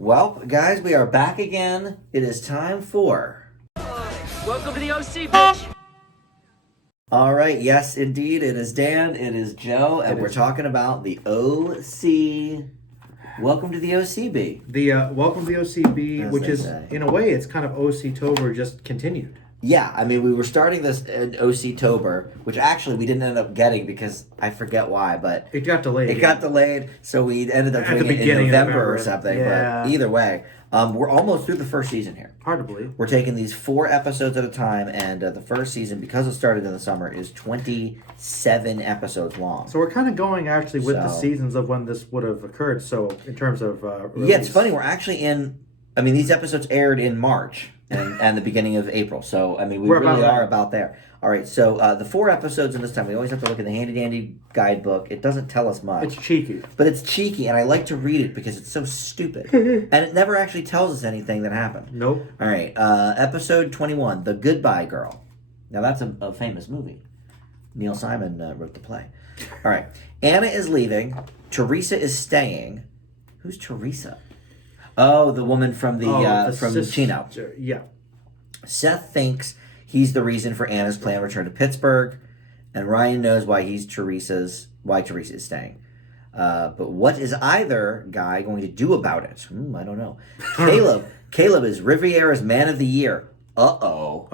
Well, guys, we are back again. It is time for... Welcome to the OC, bitch! All right, yes, indeed. It is Dan, it is Joe, and we're talking about the OC. Welcome to the OCB. Welcome to the OCB, As which they is, say. in a way, it's kind of OC-tober just continued. Yeah, I mean, we were starting this in OC-tober, which actually we didn't end up getting because I forget why, but... It got delayed. It got delayed, so we ended up At the doing it in beginning of November or November. something, Yeah. but either way, we're almost through the first season here. Hard to believe. We're taking these 4 episodes at a time, and the first season, because it started in the summer, is 27 episodes long. So we're kind of going, actually, with the So- seasons of when this would have occurred, so in terms of release. Yeah, it's funny, we're actually in... I mean, these episodes aired in March and the beginning of April, so, I mean, we We're really about are there. about there. All right, so the 4 episodes in this time, we always have to look at the handy-dandy guidebook. It doesn't tell us much. It's cheeky. But it's cheeky, and I like to read it because it's so stupid. And it never actually tells us anything that happened. Nope. All right, episode 21, The Goodbye Girl. Now, that's a famous movie. Neil Simon wrote the play. All right, Anna is leaving. Teresa is staying. Who's Teresa? Oh, the woman from from sister. Chino. Yeah. Seth thinks he's the reason for Anna's planned return to Pittsburgh, and Ryan knows why Teresa is staying. But what is either guy going to do about it? I don't know. Caleb is Riviera's Man of the Year. Uh-oh.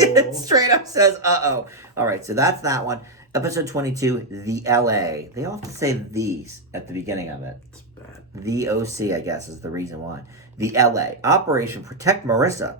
It straight up says uh-oh. All right, so that's that one. Episode 22, The L.A. They often say these at the beginning of it. It's bad. The OC, I guess, is the reason why. The L.A. Operation Protect Marissa.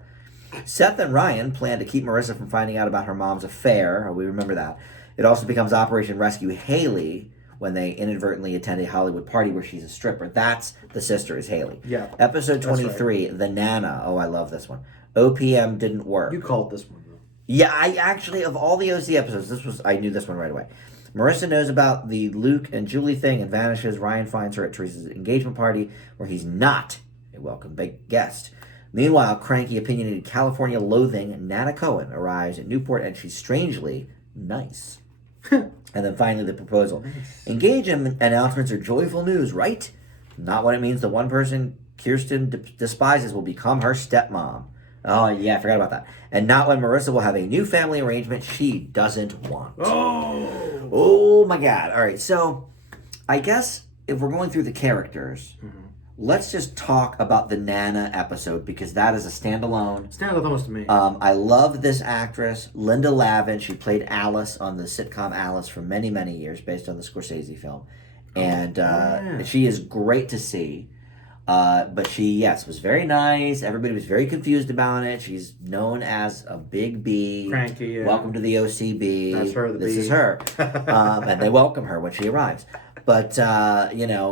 Seth and Ryan plan to keep Marissa from finding out about her mom's affair. We remember that. It also becomes Operation Rescue Haley when they inadvertently attend a Hollywood party where she's a stripper. That's the sister is Haley. Yeah. Episode 23, The Nana. Oh, I love this one. OPM didn't work. You called this one, though. Yeah, I actually, of all the OC episodes, I knew this one right away. Marissa knows about the Luke and Julie thing and vanishes. Ryan finds her at Teresa's engagement party where he's not a welcome big guest. Meanwhile, cranky, opinionated California loathing Nana Cohen arrives at Newport and she's strangely nice. And then finally the proposal. Engagement announcements are joyful news, right? Not when it means the one person Kirsten despises will become her stepmom. Oh, yeah, I forgot about that. And not when Marissa will have a new family arrangement she doesn't want. Oh my God. All right, so I guess if we're going through the characters, let's just talk about the Nana episode because that is a standalone. Stand out almost to me. I love this actress, Linda Lavin. She played Alice on the sitcom Alice for many, many years based on the Scorsese film. And she is great to see. But she, yes, was very nice. Everybody was very confused about it. She's known as a big B. Cranky, yeah. Welcome to the OCB. That's her, the This B. is her. And they welcome her when she arrives. But,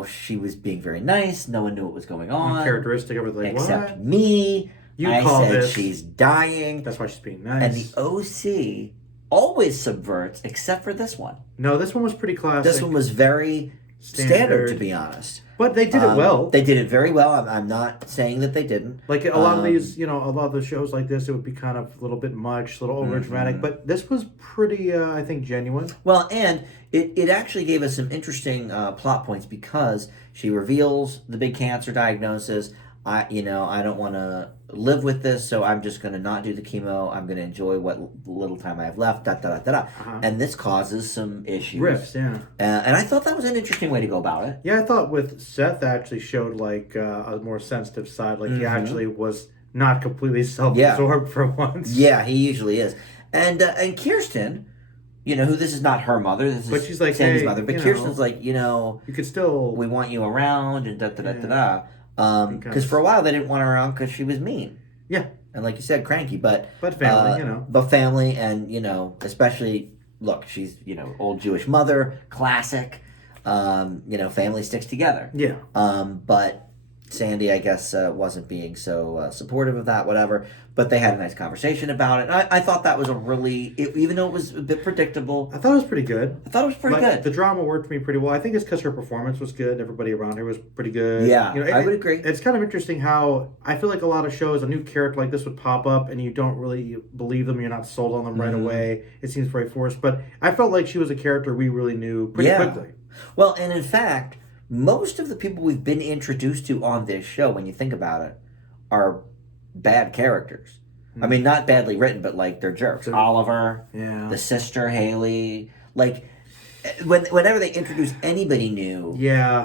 she was being very nice. No one knew what was going on. Uncharacteristic of it, like, Except what? me. You I called said this. she's dying. That's why she's being nice. And the OC always subverts, except for this one. No, this one was pretty classic. This one was very standard, to be honest. But they did it well. They did it very well. I'm not saying that they didn't. Like a lot of these, a lot of the shows like this, it would be kind of a little bit much, a little over dramatic. But this was pretty, I think, genuine. Well, and it actually gave us some interesting plot points because she reveals the big cancer diagnosis. I don't want to live with this, so I'm just going to not do the chemo. I'm going to enjoy what little time I have left. And this causes some issues. Rifts, yeah. And I thought that was an interesting way to go about it. Yeah, I thought with Seth actually showed like a more sensitive side. Like he actually was not completely self-absorbed for once. Yeah, he usually is. And Kirsten, who this is not her mother. This But is she's like, Sandy's hey, mother. But Kirsten's like, you could still. we want you around and because for a while they didn't want her around because she was mean. Yeah. And like you said, cranky. But family, But family and, especially, look, she's, old Jewish mother, classic. Family sticks together. Yeah. But Sandy, I guess, wasn't being so supportive of that, whatever. But they had a nice conversation about it. I thought that was even though it was a bit predictable. I thought it was pretty good. I thought it was pretty good. The drama worked for me pretty well. I think it's because her performance was good. Everybody around her was pretty good. Yeah, I would agree. It's kind of interesting how I feel like a lot of shows, a new character like this would pop up and you don't really believe them. You're not sold on them right away. It seems very forced. But I felt like she was a character we really knew pretty quickly. Well, and in fact, most of the people we've been introduced to on this show, when you think about it, are bad characters. I mean, not badly written, but like they're jerks. Oliver, the sister Haley, like whenever they introduce anybody new,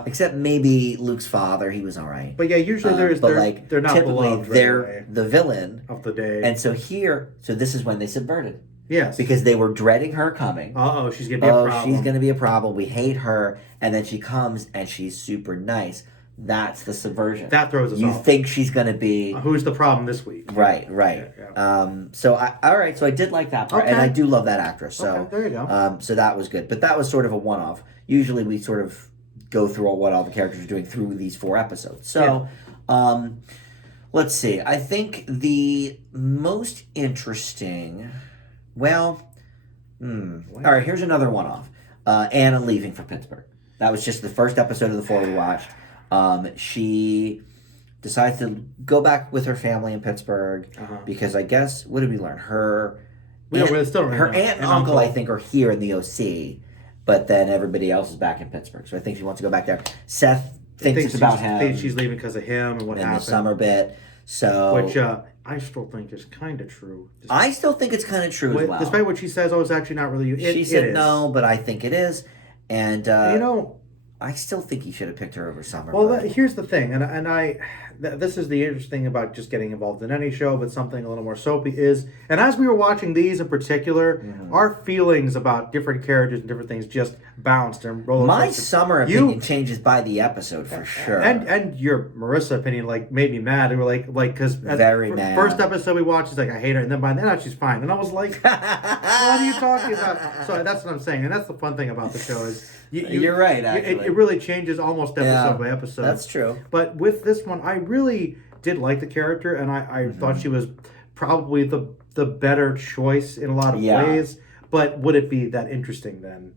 except maybe Luke's father, he was all right. But yeah, usually they're not typically beloved they're the villain of the day. And so this is when they subverted. Yes, because they were dreading her coming. She's gonna be a problem. She's gonna be a problem. We hate her, and then she comes and she's super nice. That's the subversion. That throws us off. You think she's gonna be who's the problem this week? Right. Yeah. So I did like that part, and I do love that actress. So there you go. So that was good, but that was sort of a one-off. Usually we sort of go through what all the characters are doing through these 4 episodes. So, let's see. I think the most interesting. Well, all right. Here's another one-off. Anna leaving for Pittsburgh. That was just the first episode of the 4 we watched. She decides to go back with her family in Pittsburgh because I guess, what did we learn? Her aunt and uncle, I think, are here in the OC, but then everybody else is back in Pittsburgh. So I think she wants to go back there. Seth thinks it's about him. She's leaving because of him and what happened. In the summer bit. So, which I still think is kind of true. I still think it's kind of true as well. Despite what she says, it's actually not really. She said no, but I think it is. And, you I still think he should have picked her over Summer. Well, here's the thing, this is the interesting thing about just getting involved in any show, but something a little more soapy is, and as we were watching these in particular, our feelings about different characters and different things just bounced and roller coastered. My Summer opinion changes by the episode for sure, and your Marissa opinion made me mad. They were like because very mad. First episode we watched, she's like, I hate her, and then by then she's fine, and I was like, what are you talking about? So that's what I'm saying, and that's the fun thing about the show is. You're right, actually. It really changes almost episode by episode. That's true. But with this one, I really did like the character, and I thought she was probably the better choice in a lot of ways. But would it be that interesting then?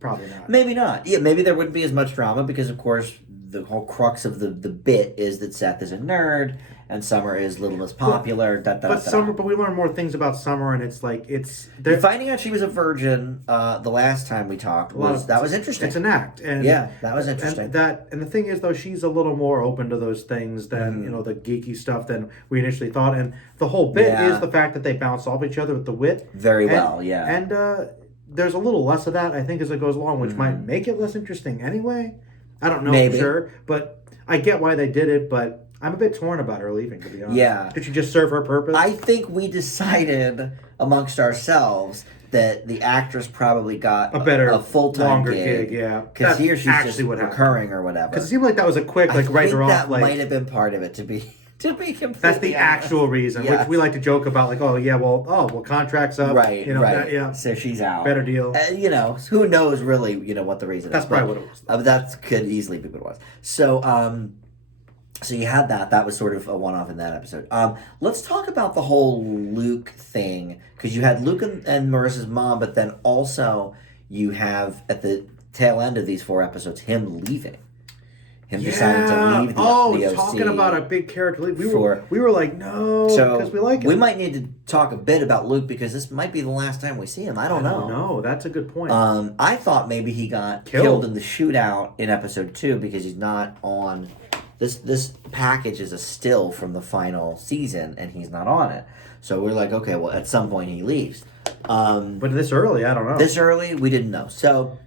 Probably not. Maybe not. Yeah, maybe there wouldn't be as much drama because, of course, the whole crux of the bit is that Seth is a nerd and Summer is a little less popular. But we learn more things about Summer, and it's finding out she was a virgin. The last time we talked was interesting. It's an act, and that was interesting. And the thing is, though, she's a little more open to those things than the geeky stuff than we initially thought. And the whole bit is the fact that they bounce off each other with the wit very well. Yeah, and there's a little less of that, I think, as it goes along, which might make it less interesting anyway. I don't know for sure, but I get why they did it, but I'm a bit torn about her leaving, to be honest. Yeah. Did she just serve her purpose? I think we decided amongst ourselves that the actress probably got a full-time longer gig, because here she's just recurring or whatever. Because it seemed like that was a quick, write her off. That might have been part of it, to be completely That's the actual reason, which we like to joke about, contract's up. Right. So she's out. Better deal. Who knows really, what the reason is. That's probably what it was. That could easily be what it was. So, so you had that. That was sort of a one-off in that episode. Let's talk about the whole Luke thing, because you had Luke and Marissa's mom, but then also you have, at the tail end of these 4 episodes, him leaving. Him deciding to leave the OC. Talking about a big character leave. We were like, no, because we like him. We might need to talk a bit about Luke, because this might be the last time we see him. I don't know. No, that's a good point. I thought maybe he got killed in the shootout in episode 2, because he's not on... This package is a still from the final season, and he's not on it. So we're like, okay, well, at some point he leaves. But this early, I don't know. This early, we didn't know. So,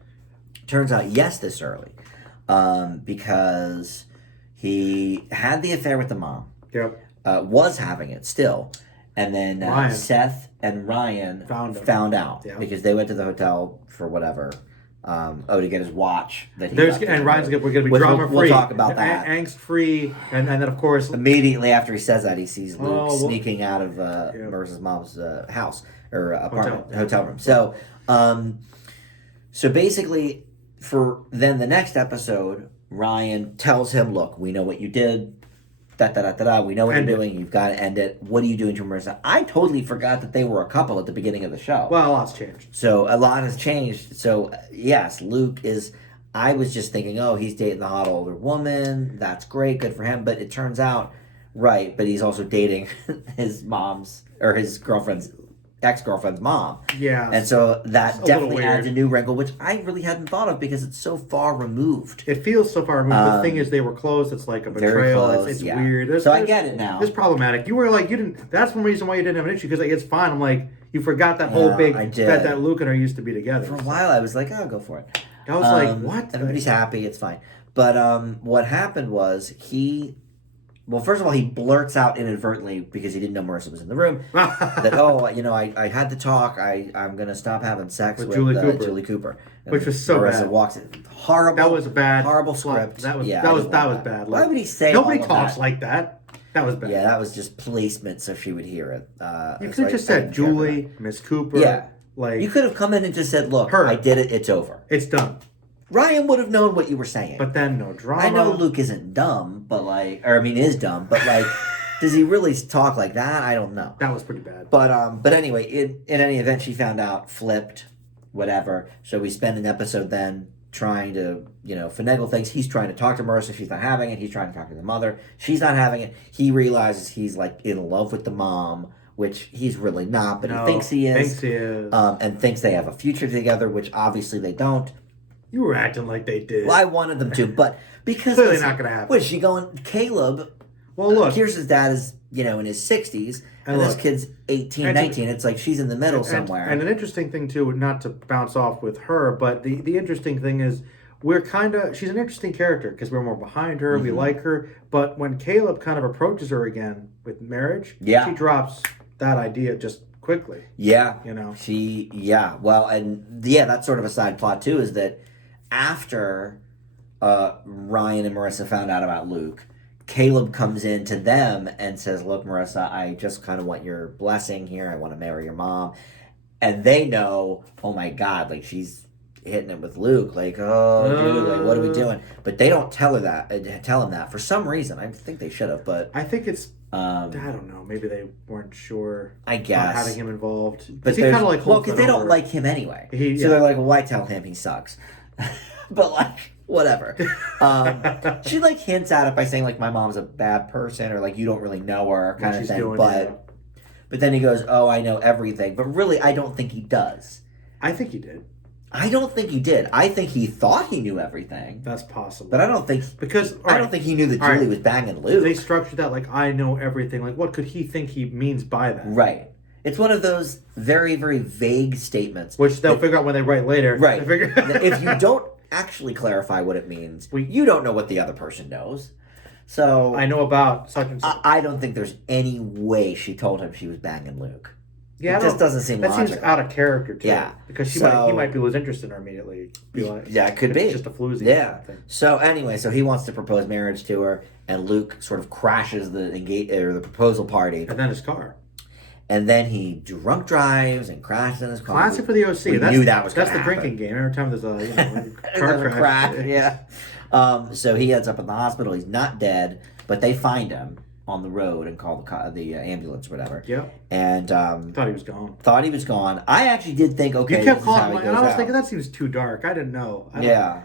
turns out, yes, this early. Because he had the affair with the mom. Yep. Was having it still. And then Seth and Ryan found out. Yep. Because they went to the hotel for whatever. To get his watch. That and Ryan's we're going to be drama free. We'll talk about that. Angst free, and then of course immediately after he says that, he sees Luke sneaking out of Marissa's mom's house or apartment hotel room. So, so basically, for then the next episode, Ryan tells him, "Look, we know what you did. We know what you're doing. You've got to end it. What are you doing to Marissa?" I totally forgot that they were a couple at the beginning of the show. Well, a lot's changed. So a lot has changed. So yes, Luke is... I was just thinking, he's dating the hot older woman. That's great. Good for him. But it turns out, but he's also dating his mom's... or his girlfriend's ex-girlfriend's mom. Yeah. And so It's that a definitely little adds a weird. new wrinkle, which I really hadn't thought of because it's so far removed. It feels so far removed. But the thing is, they were close. It's like a Very betrayal. close, It's yeah. weird. So I get it now. It's problematic. You were like, you didn't. That's one reason why you didn't have an issue because like, it's fine. I'm like, you forgot that whole big I did. that Luke and her used to be together. For a while, I was like, "Oh, go for it." I was like, what? Everybody's happy. It's fine. But what happened was well, first of all, he blurts out inadvertently because he didn't know Marissa was in the room that, I had to talk. I'm going to stop having sex with Julie Cooper. And Which was so Marissa bad. walks in. Horrible. That was a bad. Horrible script. That was Yeah, that I was didn't that like was bad. Why Like, would he say nobody all of talks that? like that? That was bad. Yeah, that was just placement so she would hear it. You could have just said Julie, Miss Cooper. Yeah. Like You could have come in and just said, "Look, Her. I did it. It's over." it's done. Ryan would have known what you were saying. But then no drama. I know Luke isn't dumb, is dumb, but like, does he really talk like that? I don't know. That was pretty bad. But anyway, in any event, she found out, flipped, whatever. So we spend an episode then trying to, finagle things. He's trying to talk to Marissa. She's not having it. He's trying to talk to the mother. She's not having it. He realizes he's like in love with the mom, which he's really not, but he thinks he is. And thinks they have a future together, which obviously they don't. You were acting like they did. Well, I wanted them to, but because Clearly not gonna happen. What is she going? Caleb. Well, look. Kirsten's dad is in his 60s, and this look, kid's 18, 19. It's like she's in the middle somewhere. And an interesting thing too, not to bounce off with her, but the interesting thing is she's an interesting character because we're more behind her, we like her, but when Caleb kind of approaches her again with marriage, she drops that idea just quickly. Yeah. Well, that's sort of a side plot too, is that after Ryan and Marissa found out about Luke, Caleb comes in to them and says, "Look, Marissa, I just kind of want your blessing here. I want to marry your mom." And they know, oh my God, like she's hitting it with Luke. Like, oh, dude, like what are we doing? But they don't tell him that for some reason. I think they should have, but I think it's I don't know. Maybe they weren't sure. I guess about having him involved, but he kind of like because they don't like him anyway. So they're like, well, why tell him he sucks? But like, whatever. She like hints at it by saying like my mom's a bad person or like you don't really know her kind of thing. But then he goes, "Oh, I know everything." But really, I don't think he does. I think he did. I don't think he did. I think he thought he knew everything. That's possible. But I don't think I don't think he knew that Julie was banging Luke. They structured that like I know everything. Like what could he think he means by that? Right. It's one of those very, very vague statements. Which they'll figure out when they write later. Right. If you don't actually clarify what it means, you don't know what the other person knows. So I know about such and such. I don't think there's any way she told him she was banging Luke. Yeah, it just doesn't seem logical. That seems out of character too. Yeah, because he might lose interest in her immediately. It could be just a floozy. Yeah. So anyway, he wants to propose marriage to her, and Luke sort of crashes the proposal party, and then his car. And then he drunk drives and crashes in his car. Classic for the OC. We knew that was that's the drinking game. Every time there's a car crash. Yeah. So he ends up in the hospital. He's not dead, but they find him on the road and call the ambulance or whatever. Yeah. And thought he was gone. I actually did think, okay, you kept calling, and I was thinking that seems too dark. I didn't know.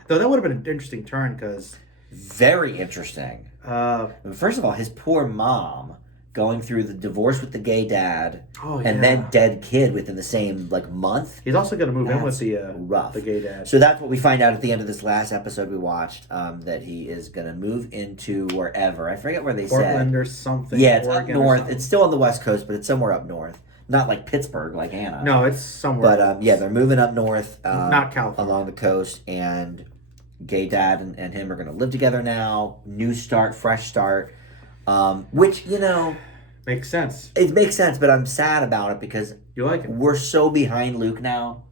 Though that would have been an interesting turn because very interesting. First of all, his poor mom going through the divorce with the gay dad, and then dead kid within the same month. He's also going to move in with the gay dad. So that's what we find out at the end of this last episode we watched. That he is going to move into wherever. I forget where they said. Portland or something. Yeah, it's up north. It's still on the West Coast, but it's somewhere up north. Not like Pittsburgh, like Anna. No, it's somewhere. But they're moving up north. Not California. Along the coast, and gay dad and him are going to live together now. New start, fresh start. Which, makes sense. It makes sense, but I'm sad about it because you like it. We're so behind Luke now.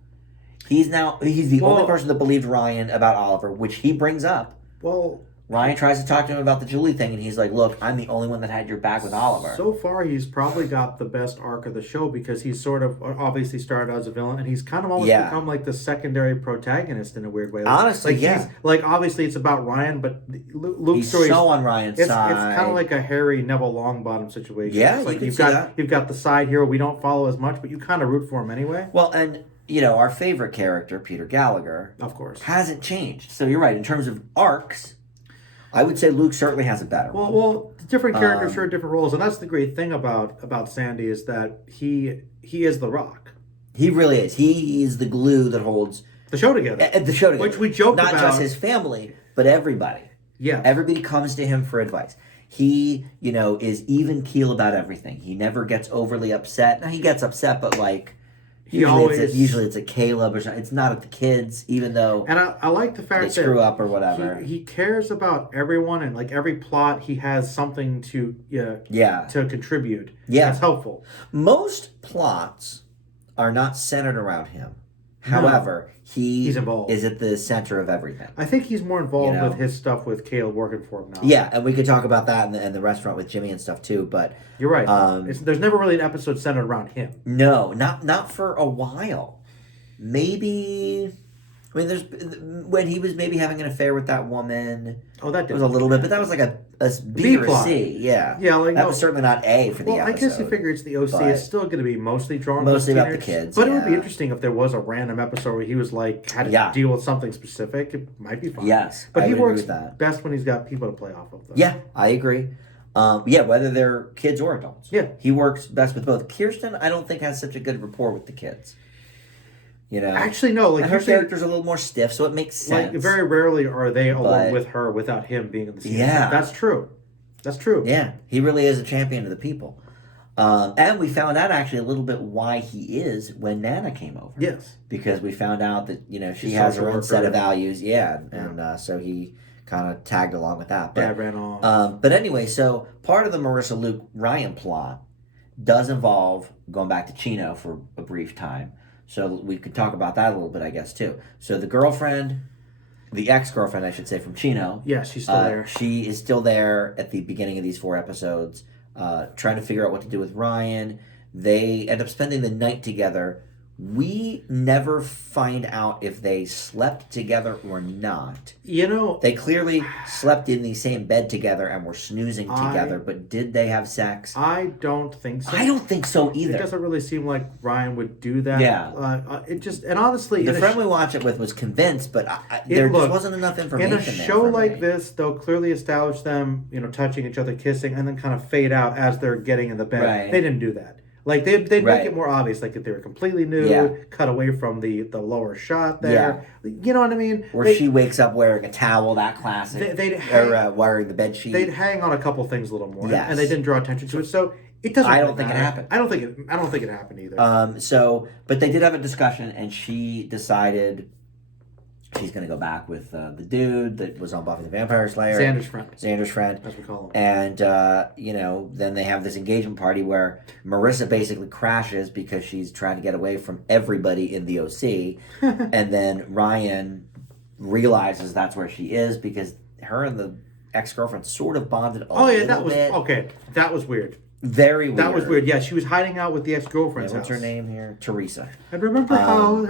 He's the only person that believed Ryan about Oliver, which he brings up. Well, Ryan tries to talk to him about the Julie thing, and he's like, "Look, I'm the only one that had your back with Oliver." So far, he's probably got the best arc of the show because he's sort of obviously started as a villain, and he's kind of almost become like the secondary protagonist in a weird way. Honestly, obviously it's about Ryan, but Luke's story so on Ryan's side. It's kind of like a Harry Neville Longbottom situation. Yeah, you've got the side hero we don't follow as much, but you kind of root for him anyway. Well, and our favorite character, Peter Gallagher, of course, hasn't changed. So you're right in terms of arcs. I would say Luke certainly has a better one. Well, different characters for different roles, and that's the great thing about Sandy is that he is the Rock. He really is. He is the glue that holds the show together. Which we joked Not about. Not just his family, but everybody. Yeah. Everybody comes to him for advice. He, is even keel about everything. He never gets overly upset. Now, he gets upset, but usually it's at Caleb or something. It's not at the kids, even though and I like the fact they that screw up or whatever. He cares about everyone, and like every plot, he has something to to contribute. Yeah. That's helpful. Most plots are not centered around him. However, he's involved. Is at the center of everything. I think he's more involved with his stuff with Caleb working for him now. Yeah, and we could talk about that in the restaurant with Jimmy and stuff too. But you're right. There's never really an episode centered around him. No, not for a while. Maybe. I mean, there's when he was maybe having an affair with that woman. Oh, that was a little bit, but that was like a B or plot. C. Yeah, yeah. That was certainly not A for the episode. I guess you figure it's the OC. It's still going to be mostly drawn mostly about the kids. But it would be interesting if there was a random episode where he was had to deal with something specific. It might be fun. Yes, but he works best when he's got people to play off of. Though. Yeah, I agree. Whether they're kids or adults. Yeah, he works best with both. Kirsten, I don't think has such a good rapport with the kids. Actually, no. Like her character's a little more stiff, so it makes sense. Like very rarely are they alone with her without him being in the scene. Yeah, that's true. That's true. Yeah, he really is a champion of the people. And we found out actually a little bit why he is when Nana came over. Yes, because we found out that she has her own set of values. Yeah, and so he kind of tagged along with that. But, ran off. But anyway, so part of the Marissa, Luke, Ryan plot does involve going back to Chino for a brief time. So we could talk about that a little bit, I guess, too. So the ex-girlfriend, I should say, from Chino. Yeah, she's still there. She is still there at the beginning of these 4 episodes, trying to figure out what to do with Ryan. They end up spending the night together. We never find out if they slept together or not. They clearly slept in the same bed together and were snoozing together, but did they have sex? I don't think so. I don't think so either. It doesn't really seem like Ryan would do that. Yeah. And honestly... The friend we watched it with was convinced, but there just wasn't enough information there. In a show like this, they'll clearly establish them, touching each other, kissing, and then kind of fade out as they're getting in the bed. Right. They didn't do that. Like they'd make it more obvious, like if they were completely nude, cut away from the lower shot there. Yeah. You know what I mean? Or she wakes up wearing a towel, that classic. Or wearing the bed sheet. They'd hang on a couple things a little more, and they didn't draw attention to it. So it doesn't. I don't think it happened. I don't think it happened either. But they did have a discussion, and she decided she's going to go back with the dude that was on Buffy the Vampire Slayer. Xander's friend. As we call him. And, then they have this engagement party where Marissa basically crashes because she's trying to get away from everybody in the OC. And then Ryan realizes that's where she is because her and the ex-girlfriend sort of bonded a little bit. Okay, that was weird. Very weird. That was weird. Yeah, she was hiding out with the ex-girlfriend's What's her name here? Teresa. And remember how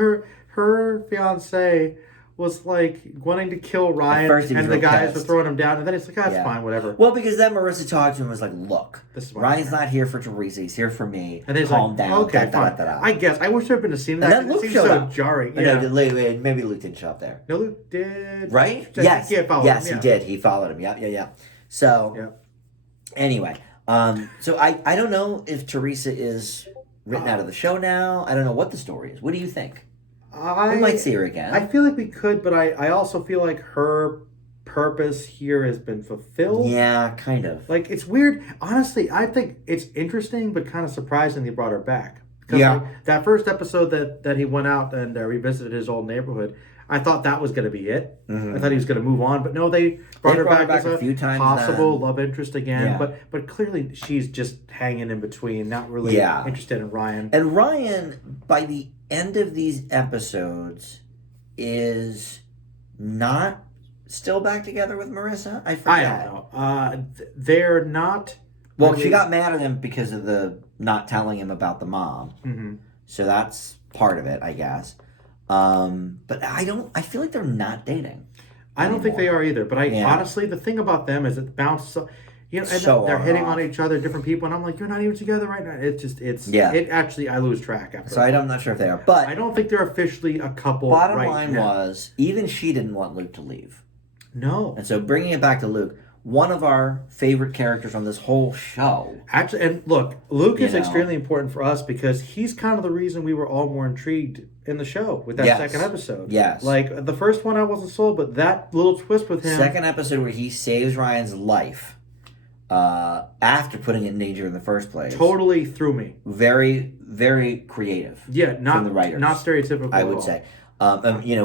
her fiance was like wanting to kill Ryan, and the guys were throwing him down, and then it's like, it's fine, whatever. Well, because then Marissa talked to him and was like, look, Ryan's not here for Teresa, he's here for me. And calm down. Okay, fine. I guess. I wish there had been a scene that Luke seems showed so up. jarring. Yeah. Maybe Luke didn't show up there. No, Luke did. Right? Yes, he did. He followed him. Yeah. So, anyway, so I don't know if Teresa is written out of the show now. I don't know what the story is. What do you think? We might see her again. I feel like we could, but I also feel like her purpose here has been fulfilled. Yeah, kind of. Like, it's weird. Honestly, I think it's interesting, but kind of surprising they brought her back. Because that first episode that he went out and revisited his old neighborhood, I thought that was going to be it. Mm-hmm. I thought he was going to move on, but no, they brought her back as a few times possible love interest again. Yeah. But clearly she's just hanging in between, not really interested in Ryan. And Ryan, by the end of these episodes, is not still back together with Marissa. I forget. I don't know. They're not. Well, she got mad at him because of the not telling him about the mom. Mm-hmm. So that's part of it, I guess. But I feel like they're not dating. I don't think they are either. But honestly, the thing about them is it bounces. And they're hitting on each other, different people, and I'm like, you're not even together right now. It actually, I lose track after. So I'm not sure if they are, but I don't think they're officially a couple. Bottom line was, even she didn't want Luke to leave. No. And so bringing it back to Luke, one of our favorite characters on this whole show. Actually, and look, Luke is You know. extremely important for us because he's kind of the reason we were all more intrigued in the show with that Yes. second episode. Yes. Like, the first one I wasn't sold, but that little twist with him. Second episode where he saves Ryan's life after putting it in danger in the first place. Totally threw me. Very, very creative. Yeah, not from the writers. not stereotypical. I at would all. say.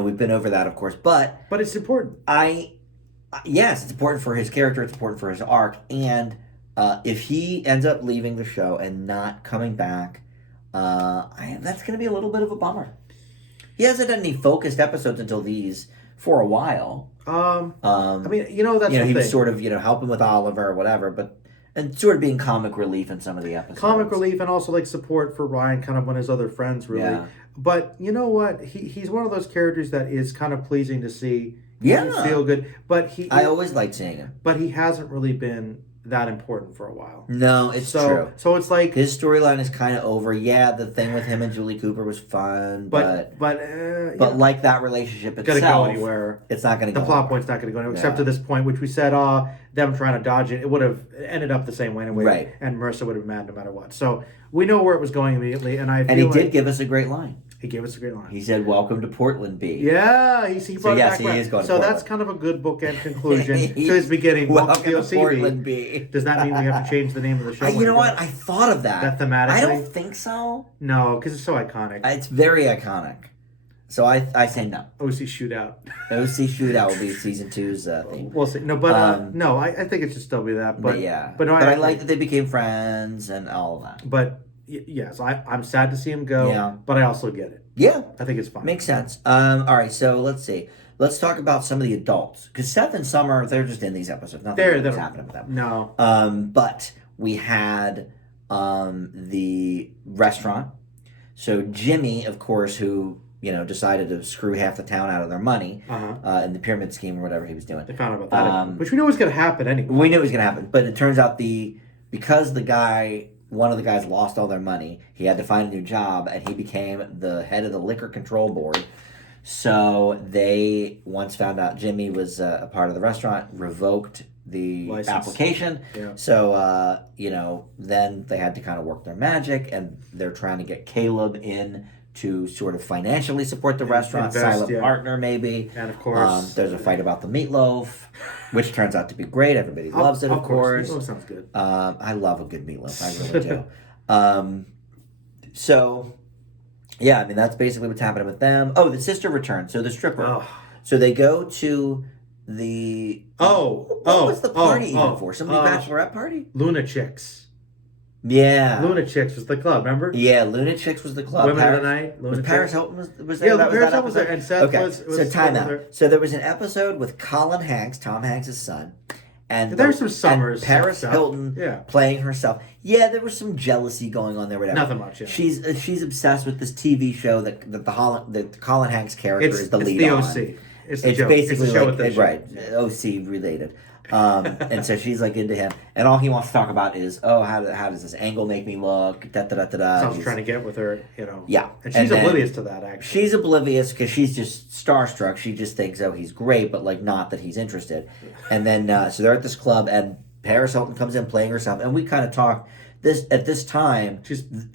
We've been over that, of course, but But it's important. yes, it's important for his character. It's important for his arc, and if he ends up leaving the show and not coming back, that's going to be a little bit of a bummer. He hasn't done any focused episodes until these for a while. I mean, that's the he was thing. sort of helping with Oliver or whatever, and sort of being comic relief in some of the episodes. Comic relief and also like support for Ryan, kind of when his other friends really. Yeah. But you know what? He's one of those characters that is kind of pleasing to see. Yeah. You feel good, but I always liked seeing him. But he hasn't really been that important for a while. No, it's true. So it's like His storyline is kind of over. Yeah, the thing with him and Julie Cooper was fun, but like that relationship itself, gonna go anywhere. It's not going to The go. plot point's not going to go anywhere, except Yeah. to this point, which we said, them trying to dodge it, it would have ended up the same way anyway. Right. And Marissa would have been mad no matter what. So we know where it was going immediately, and I feel And he like did give us a great line. he gave us a great line. He said, "Welcome to Portland, B." Yeah, he brought yes, it back. he around. is going to So Portland. that's kind of a good bookend conclusion to his beginning. Welcome to OCB. Portland, B. Does that mean we have to change the name of the show? You know what? I thought of that. That thematically? I don't think so. No, because it's so iconic. It's very iconic. So I say no. OC Shootout. OC Shootout will be season 2's theme. We'll see. No, but no, I think it should still be that. But yeah. but, no, I like that they became friends and all of that. But yes, I'm sad to see him go. Yeah. But I also get it. Yeah. I think it's fine. Makes sense. All right, so let's see. Let's talk about some of the adults. Because Seth and Summer, they're just in these episodes. Nothing really was happening with them. No. But we had the restaurant. So Jimmy, of course, who decided to screw half the town out of their money in the pyramid scheme or whatever he was doing. They found out about that, which we knew was going to happen anyway. We knew it was going to happen, but it turns out because one of the guys lost all their money, he had to find a new job, and he became the head of the liquor control board. So they once found out Jimmy was a part of the restaurant, revoked the License. application. Yeah. So then they had to kind of work their magic, and they're trying to get Caleb in to sort of financially support the restaurant, invest, silent partner maybe. And of course, there's a fight about the meatloaf, which turns out to be great. Everybody loves it, of course. Meatloaf sounds good. I love a good meatloaf. I really do. So, yeah, I mean, that's basically what's happening with them. Oh, the sister returns. So the stripper. Oh. So they go to the... What was the party even for? Somebody's bachelorette party? Luna Chicks. Yeah. Luna Chicks was the club, remember? Yeah, Luna Chicks was the club. Women of the Night. Luna Was Chicks. Paris Hilton was there? Yeah, That was Paris that Hilton was there, episode? and Seth okay. was So time out. there. So there was an episode with Colin Hanks, Tom Hanks' son, and There's some Summers and Paris stuff. Hilton Yeah. playing herself. Yeah, there was some jealousy going on there. Whatever. Nothing much. Yeah. She's obsessed with this TV show that the Colin Hanks character is the lead the on. OC. It's the It's joke. basically it's the show like with the right, OC related. And so she's like into him, and all he wants to talk about is, how does this angle make me look? Da da da da da. So I was trying to get with her, Yeah, and she's oblivious to that. Actually, she's oblivious because she's just starstruck. She just thinks, he's great, but like not that he's interested. And then so they're at this club, and Paris Hilton comes in playing herself, and we kind of talk. At this time,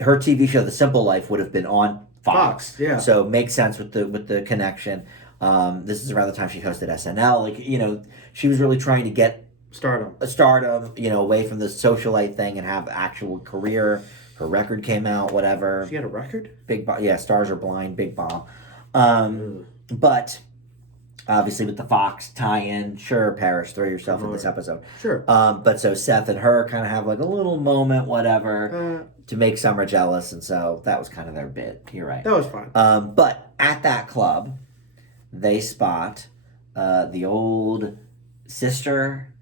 her TV show, The Simple Life, would have been on Fox. Yeah. So it makes sense with the connection. This is around the time she hosted SNL. She was really trying to get stardom, away from the socialite thing and have actual career. Her record came out, whatever. She had a record? Big bomb. Yeah, Stars Are Blind, big bomb. But obviously with the Fox tie-in, sure, Paris, throw yourself in this episode. Sure. But so Seth and her kind of have like a little moment, whatever, to make Summer jealous, and so that was kind of their bit. You're right. That was fine. But at that club, they spot the old sister,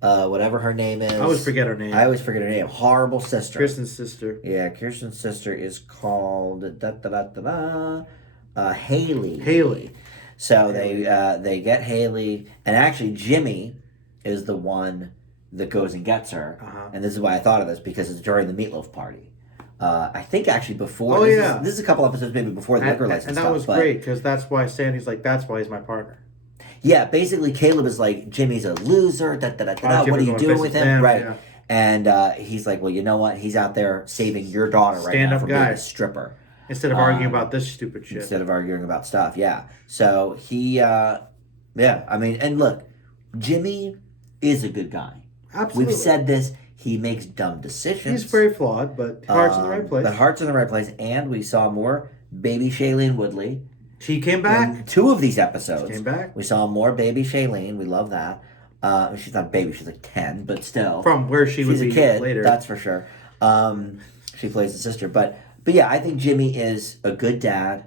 whatever her name is. I always forget her name. Horrible sister. Kirsten's sister. Yeah, Kirsten's sister is called Haley. Haley. So they get Haley, and actually Jimmy is the one that goes and gets her. And this is why I thought of this, because it's during the meatloaf party. I think actually before. Oh, this is a couple episodes maybe before the liquor license. And that stuff, was great, because that's why Sandy's like, that's why he's my partner. Yeah, basically Caleb is like, Jimmy's a loser, Jimmy what are you going doing to with visit him? them, Right. yeah. And he's like, well, you know what? He's out there saving your daughter right now Stand-up from being guy. a stripper. Instead of arguing about this stupid shit. Instead of arguing about stuff, yeah. So he, yeah, I mean, and look, Jimmy is a good guy. Absolutely. We've said this. He makes dumb decisions. He's very flawed, but heart's in the right place. But heart's in the right place, and we saw more baby Shailene Woodley. She came back. In 2 of these episodes. She came back. We saw more baby Shailene. We love that. She's not a baby. She's like 10, but still. From where she would she's be a kid, later. that's for sure. She plays the sister. But yeah, I think Jimmy is a good dad.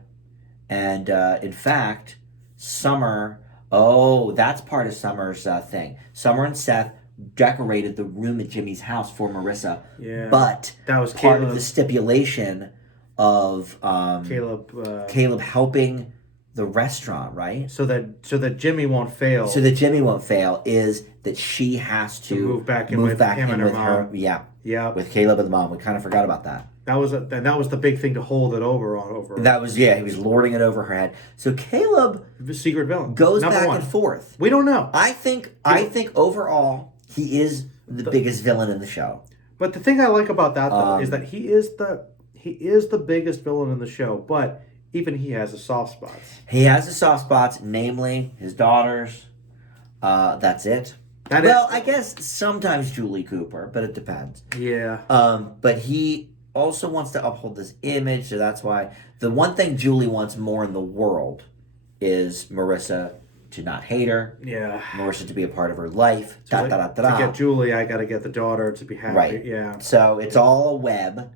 And in fact, Summer... Oh, that's part of Summer's thing. Summer and Seth decorated the room at Jimmy's house for Marissa. Yeah. But that was part Caleb. of the stipulation of Caleb helping the restaurant, right? So that Jimmy won't fail. So that Jimmy won't fail is that she has to move back in with him and her mom. Yeah, with Caleb and the mom. We kind of forgot about that. That was the big thing to hold it over. That was he was lording it over her head. So Caleb, the secret villain, goes Number back one. and forth. We don't know. I think overall he is the biggest villain in the show. But the thing I like about that though is that he is the biggest villain in the show, but even he has a soft spots. He has the soft spots, namely his daughters. That's it. I guess sometimes Julie Cooper, but it depends. Yeah. But he also wants to uphold this image, so that's why the one thing Julie wants more in the world is Marissa to not hate her. Yeah. Marissa to be a part of her life. To get Julie, I got to get the daughter to be happy. Right. Yeah. So it's all a web.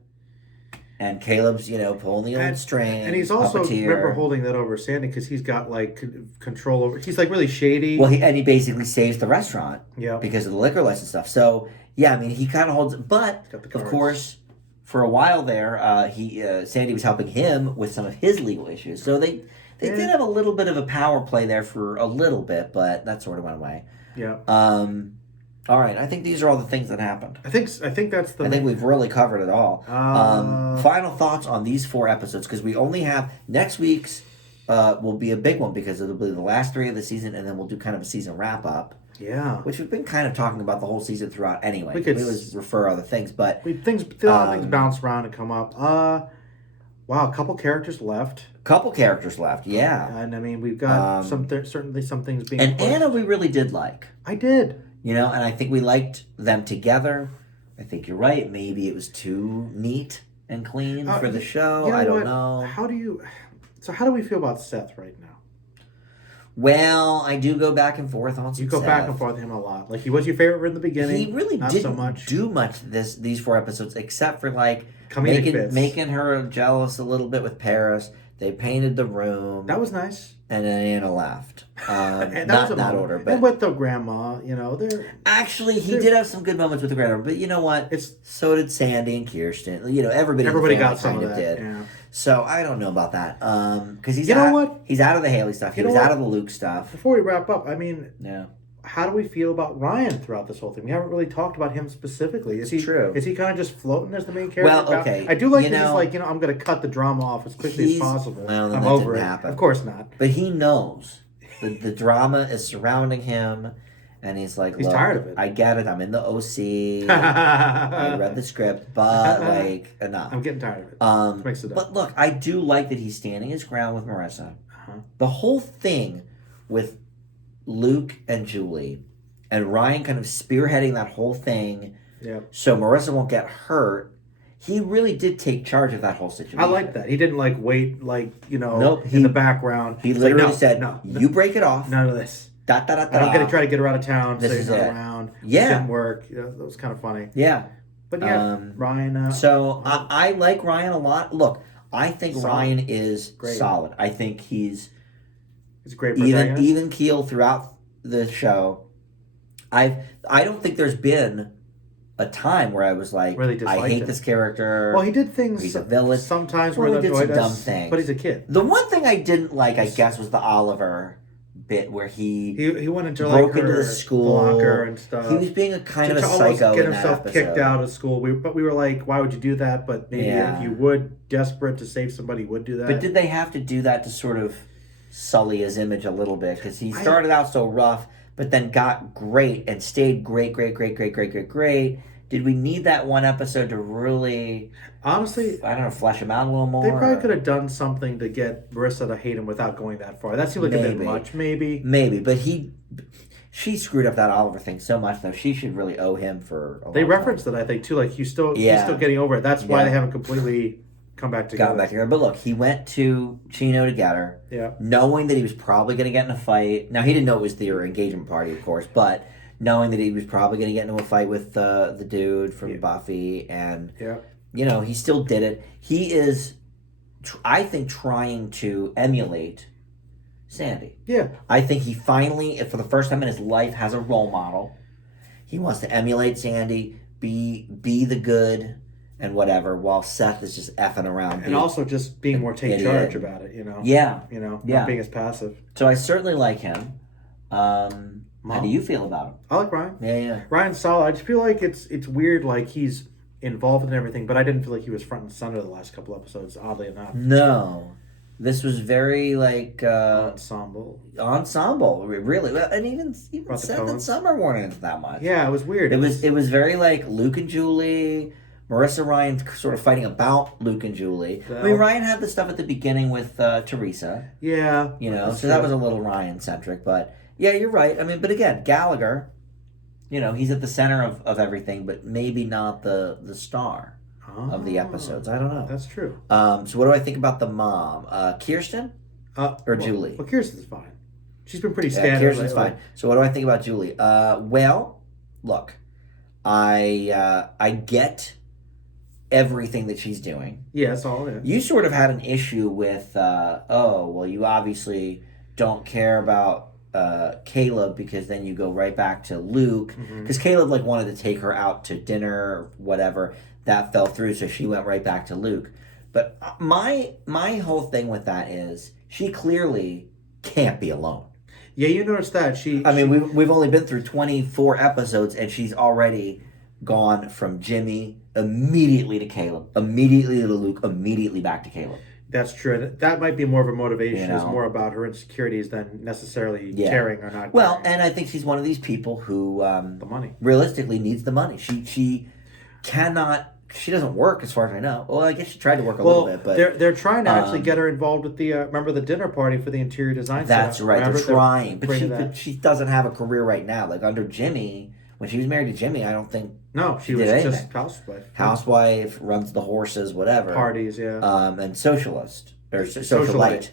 And Caleb's, pulling the old string. And he's also, remember, holding that over Sandy because he's got, like, control over... He's, like, really shady. Well, he basically saves the restaurant. Yeah. Because of the liquor license stuff. So, yeah, I mean, he kind of holds... But, of course, for a while there, Sandy was helping him with some of his legal issues. So they did have a little bit of a power play there for a little bit, but that sort of went away. Yeah. All right, I think these are all the things that happened. I think that's the... I think we've really covered it all. Final thoughts on these 4 episodes, because we only have... Next week's will be a big one, because it'll be the last 3 of the season, and then we'll do kind of a season wrap-up. Yeah. Which we've been kind of talking about the whole season throughout anyway. We could always refer other things, but... A lot of things bounce around and come up. Wow, a couple characters left. Yeah. And, I mean, we've got certainly some things being... And pushed. Anna we really did like. I did. And I think we liked them together. I think you're right. Maybe it was too neat and clean for the show. I don't know. How do we feel about Seth right now? Well, I do go back and forth on some You go Seth. back and forth with him a lot. Like, he was your favorite in the beginning. He really not didn't so much. do much these 4 episodes, except for, like, Comedic making her jealous a little bit with Paris. They painted the room. That was nice. And then Anna left. And not in that order. But and with the grandma, they're... Actually, he did have some good moments with the grandma. But you know what? So did Sandy and Kirsten. Everybody got some of that. Did. Yeah. So I don't know about that. Because he's he's out of the Haley stuff. He was out of the Luke stuff. Before we wrap up, I mean... Yeah. How do we feel about Ryan throughout this whole thing? We haven't really talked about him specifically. Is he True. Is he kind of just floating as the main character? Well, okay. I do like that he's like, I'm going to cut the drama off as quickly as possible. Well, I'm over it. Happen. Of course not. But he knows the drama is surrounding him, and he's like, he's tired of it. I get it. I'm in the OC. I read the script, but enough. I'm getting tired of it. Mix it up. But look, I do like that he's standing his ground with Marissa. The whole thing with Luke and Julie and Ryan kind of spearheading that whole thing so Marissa won't get hurt. He really did take charge of that whole situation. I like that. He didn't wait nope, in the background. He literally said, you break it off. None of this. I'm going to try to get her out of town. This is it. Around. Yeah. It didn't work. That was kind of funny. Yeah. But Ryan... I like Ryan a lot. Look, I think Ryan is solid. I think he's a great even keel throughout the show. I don't think there's been a time where I was like, really I hate this character. Well, he did things. He's a villain. Sometimes where he did some dumb things. But he's a kid. The one thing I didn't like, I guess, was the Oliver bit where he went into broke into the school locker and stuff. He was being a kind of a psycho. Get in himself that kicked out of school. But we were like, why would you do that? But maybe if you would, desperate to save somebody, would do that. But did they have to do that to sort of sully his image a little bit because he started out so rough, but then got great and stayed great. Did we need that one episode to really, honestly, I don't know, flesh him out a little more? they probably could have done something to get Marissa to hate him without going that far. That seemed like a bit much, maybe. Maybe, but she screwed up that Oliver thing so much, though. She should really owe him for a They long referenced time. it, I think, too. Like, he's still getting over it. That's why they haven't completely come back together. Got back together. But look, he went to Chino to get her, knowing that he was probably going to get in a fight. Now, he didn't know it was their engagement party, of course, but knowing that he was probably going to get into a fight with the dude from Buffy, and, he still did it. He is, I think, trying to emulate Sandy. Yeah. I think he finally, for the first time in his life, has a role model. He wants to emulate Sandy, be the good and whatever, while Seth is just effing around. And also just being more take charge about it, Yeah. Not being as passive. So I certainly like him. How do you feel about him? I like Ryan. Yeah. Ryan's solid. I just feel like it's weird, like he's involved in everything, but I didn't feel like he was front and center the last couple episodes, oddly enough. No. This was very like ensemble, really, and even Seth and Summer weren't into that much. Yeah, it was weird. It was very like Luke and Julie, Marissa, Ryan, sort of fighting about Luke and Julie. I mean, Ryan had the stuff at the beginning with Teresa. Yeah, so that was a little Ryan centric, but yeah, you're right. I mean, but again, Gallagher, he's at the center of everything, but maybe not the star of the episodes. I don't know. That's true. So what do I think about the mom? Kirsten or Julie? Well, Kirsten's fine. She's been pretty standard. Kirsten's fine. So what do I think about Julie? Well, look, I get everything that she's doing. Yeah, that's all it is. You sort of had an issue with, you obviously don't care about Caleb, because then you go right back to Luke, because Caleb wanted to take her out to dinner or whatever. That fell through, so she went right back to Luke. But my whole thing with that is she clearly can't be alone. Yeah, you noticed that we've only been through 24 episodes, and she's already gone from Jimmy immediately to Caleb, immediately to Luke, immediately back to Caleb. That's true. That might be more of a motivation. It's more about her insecurities than necessarily caring or not. Well, and I think she's one of these people who the money realistically needs the money. She cannot. She doesn't work, as far as I know. Well, I guess she tried to work a little bit, but they're trying to actually get her involved with the remember the dinner party for the interior design. That's right. Remember? They're trying, but she doesn't have a career right now. Like under Jimmy, when she was married to Jimmy, I don't think she was anything. Just housewife. Housewife, runs the horses, whatever. Parties, yeah. And socialist. Or socialite.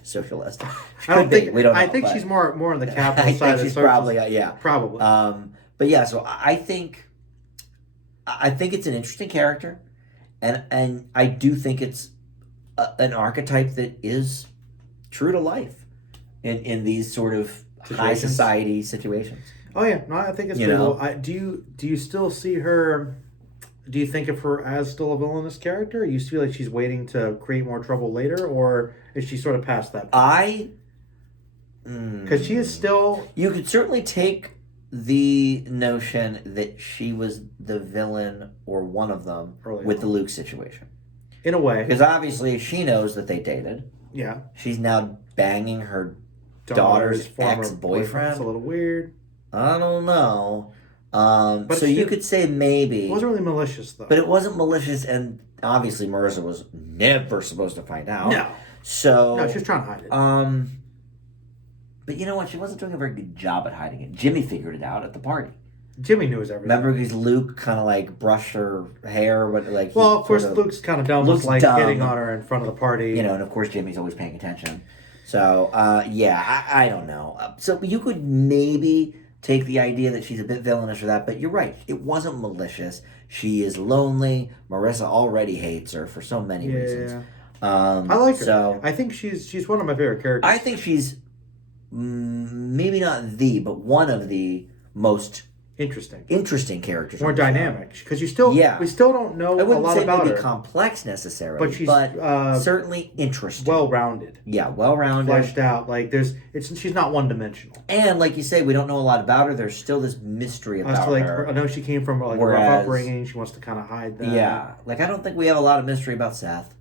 I don't think. We don't know, I think she's more on the capital I side. think she's probably probably. But yeah, so I think it's an interesting character, and I do think it's an archetype that is true to life in these sort of high society situations. Oh yeah, no, I think it's pretty cool. Do you still see her? Do you think of her as still a villainous character? You feel like she's waiting to create more trouble later, or is she sort of past that point? Because she is still... You could certainly take the notion that she was the villain, or one of them, with the Luke situation. In a way. Because obviously she knows that they dated. Yeah. She's now banging her daughter's ex-boyfriend. It's a little weird. I don't know. So you could say maybe... It wasn't really malicious, though. But it wasn't malicious, and obviously Marissa was never supposed to find out. No. So... No, she was trying to hide it. But you know what? She wasn't doing a very good job at hiding it. Jimmy figured it out at the party. Jimmy knew everything. Remember, because Luke kind of brushed her hair, but Well, of course, Luke's kind of dumb. Luke's hitting on her in front of the party. And of course, Jimmy's always paying attention. So, I don't know. So you could maybe take the idea that she's a bit villainous or that, but you're right. It wasn't malicious. She is lonely. Marissa already hates her for so many reasons. I like her. So I think she's one of my favorite characters. I think she's maybe not but one of the most interesting characters. More dynamic, because we still don't know a lot about her. I wouldn't say maybe complex necessarily, but she's certainly interesting. Well-rounded. Yeah, well-rounded. Fleshed out. She's not one-dimensional. And like you say, we don't know a lot about her. There's still this mystery about her. I know she came from a rough upbringing. She wants to kind of hide that. Yeah. I don't think we have a lot of mystery about Seth.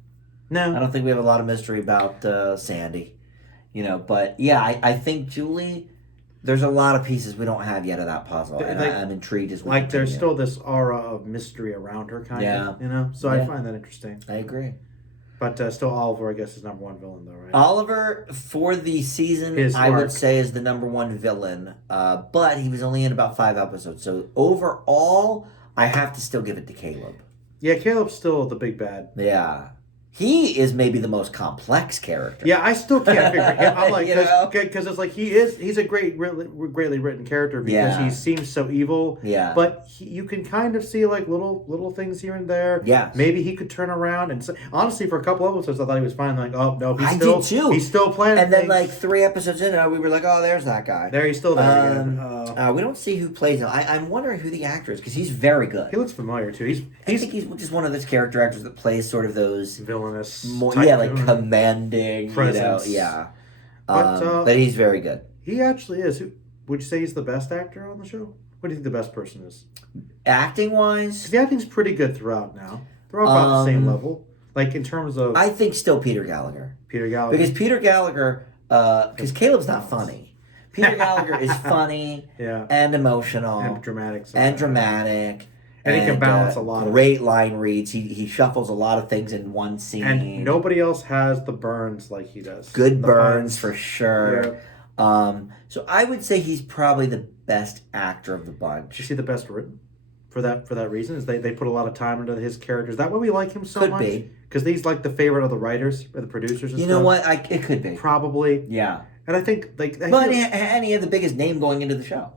No. I don't think we have a lot of mystery about Sandy. But yeah, I think Julie. There's a lot of pieces we don't have yet of that puzzle, and I'm intrigued as we like there's continue. still this aura of mystery around her, kind of. So I find that interesting. I agree. But still, Oliver, I guess, is number one villain, though, right? Oliver, for the season, I would say is the number one villain, but he was only in about 5 episodes. So overall, I have to still give it to Caleb. Yeah, Caleb's still the big bad. Yeah. He is maybe the most complex character. Yeah, I still can't figure it out. I'm like, because it's like he's a greatly written character because he seems so evil. Yeah. But you can kind of see like little things here and there. Yeah. Maybe he could turn around and honestly, for a couple episodes, I thought he was fine. Like, oh no, I did too. He's still playing. And then like 3 episodes in, we were like, oh, there's that guy. There, he's still there again. We don't see who plays him. I'm wondering who the actor is because he's very good. He looks familiar too. I think he's just one of those character actors that plays sort of those villainous. Like commanding presence. But he's very good. He actually is. Would you say he's the best actor on the show? What do you think the best person is? Acting wise, the acting's pretty good throughout now. They're all about the same level. Like in terms of, I think still Peter Gallagher. Because Peter Gallagher, because Caleb's not funny. Peter Gallagher is funny, and emotional, and dramatic, and he can balance a lot. Great line reads. He shuffles a lot of things in one scene. And nobody else has the burns like he does. Good burns for sure. Yeah. So I would say he's probably the best actor of the bunch. You see, the best written for that reason is they put a lot of time into his characters. Is that why we like him so much? Could be because he's like the favorite of the writers or the producers. And you know what? It could be probably. Yeah. And I think and he had the biggest name going into the show.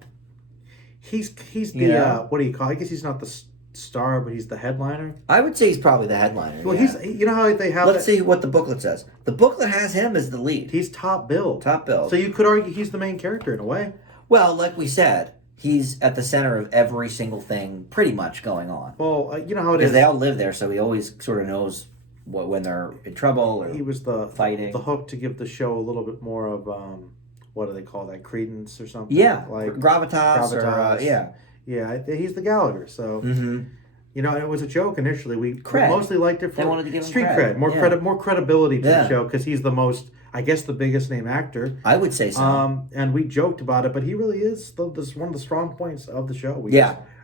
He's the what do you call it? I guess he's not the star, but he's the headliner. I would say he's probably the headliner. Well, he's how they have. Let's see what the booklet says. The booklet has him as the lead. He's top billed. So you could argue he's the main character in a way. Well, like we said, he's at the center of every single thing pretty much going on. Well, you know how it is. Because they all live there, so he always sort of knows when they're in trouble or he was the fighting. The hook to give the show a little bit more of what do they call that? Credence or something? Yeah, like gravitas. Or, yeah. He's the Gallagher. So and it was a joke initially. We mostly liked it for they wanted to give him street cred, more credibility to the show because he's the most, I guess, the biggest name actor. I would say so. And we joked about it, but he really is one of the strong points of the show.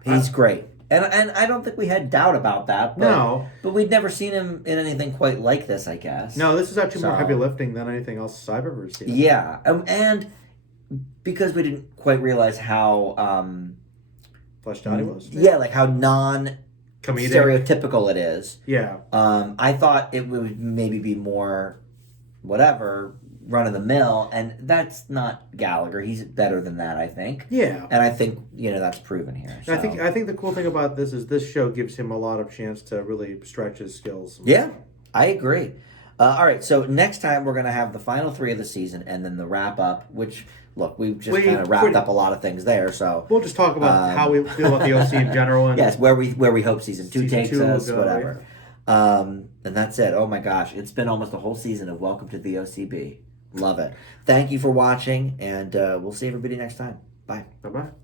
He's great. And I don't think we had doubt about that. But we'd never seen him in anything quite like this, I guess. No, this is actually more heavy lifting than anything else I've ever seen. Yeah. And because we didn't quite realize how... fleshed out he was. Yeah, like how stereotypical it is. Yeah. I thought it would maybe be more run-of-the-mill, and that's not Gallagher. He's better than that, I think. Yeah. And I think, that's proven here. So. I think the cool thing about this is this show gives him a lot of chance to really stretch his skills. Yeah, I agree. All right, so next time we're going to have the final 3 of the season and then the wrap-up, which, look, we've just kind of wrapped up a lot of things there, so... We'll just talk about how we feel about the OC in general. And yes, where we hope season 2 takes us, whatever. And that's it. Oh my gosh, it's been almost a whole season of Welcome to the OCB. Love it. Thank you for watching, and we'll see everybody next time. Bye. Bye-bye.